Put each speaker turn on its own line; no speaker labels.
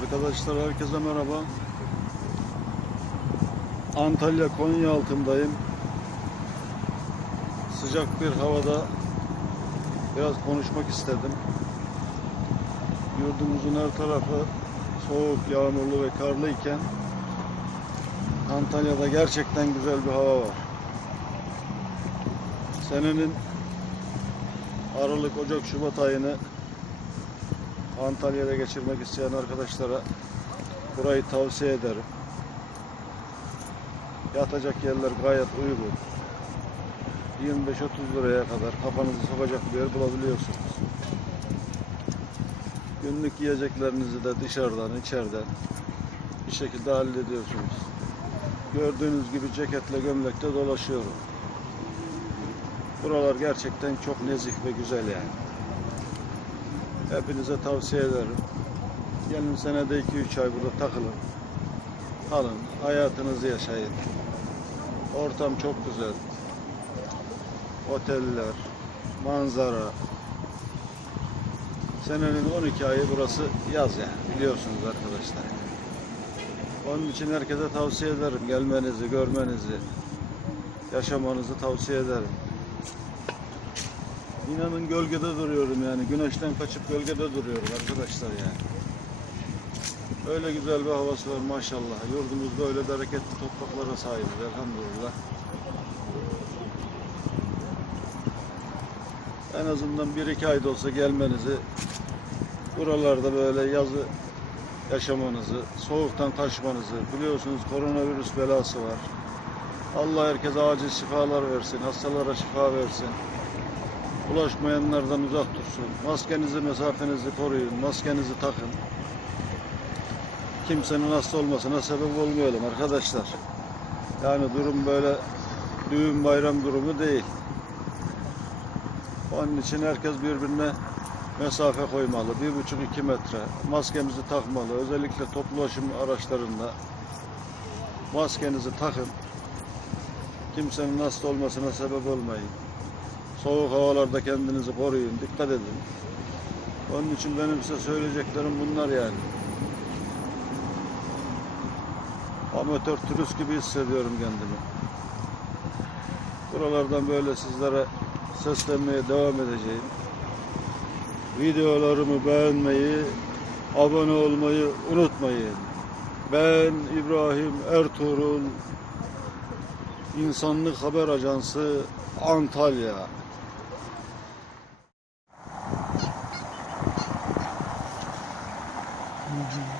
Arkadaşlar herkese merhaba. Antalya Konya altındayım. Sıcak bir havada biraz konuşmak istedim. Yurdumuzun her tarafı soğuk, yağmurlu ve karlı iken Antalya'da gerçekten güzel bir hava var. Senenin Aralık, Ocak, Şubat ayını Antalya'da geçirmek isteyen arkadaşlara burayı tavsiye ederim. Yatacak yerler gayet uygun. 25-30 liraya kadar kafanızı sokacak bir yer bulabiliyorsunuz. Günlük yiyeceklerinizi de dışarıdan, içeriden bir şekilde hallediyorsunuz. Gördüğünüz gibi ceketle, gömlekte dolaşıyorum. Buralar gerçekten çok nezih ve güzel yani. Hepinize tavsiye ederim. Gelin senede 2-3 ay burada takılın. Kalın, hayatınızı yaşayın. Ortam çok güzel. Oteller, manzara. Senenin 12 ayı burası yaz yani biliyorsunuz arkadaşlar. Onun için herkese tavsiye ederim gelmenizi, görmenizi, yaşamanızı tavsiye ederim. İnanın gölgede duruyorum yani. Güneşten kaçıp gölgede duruyorum arkadaşlar yani. Öyle güzel bir havası var maşallah. Yurdumuzda öyle bereketli topraklara sahibiz elhamdülillah. En azından bir iki ayda olsa gelmenizi, buralarda böyle yazı yaşamanızı, soğuktan kaçmanızı, biliyorsunuz koronavirüs belası var. Allah herkese acil şifalar versin, hastalara şifa versin. Ulaşmayanlardan uzak dursun. Maskenizi, mesafenizi koruyun. Maskenizi takın. Kimsenin hasta olmasına sebep olmayalım arkadaşlar. Yani durum böyle düğün bayram durumu değil. Onun için herkes birbirine mesafe koymalı. Bir buçuk iki metre. Maskemizi takmalı. Özellikle toplu ulaşım araçlarında maskenizi takın. Kimsenin hasta olmasına sebep olmayın. Soğuk havalarda kendinizi koruyun, dikkat edin. Onun için benim size söyleyeceklerim bunlar yani. Amatör turist gibi hissediyorum kendimi. Buralardan böyle sizlere seslenmeye devam edeceğim. Videolarımı beğenmeyi, abone olmayı unutmayın. Ben İbrahim Ertuğrul, İnsanlık Haber Ajansı Antalya. Mm-hmm.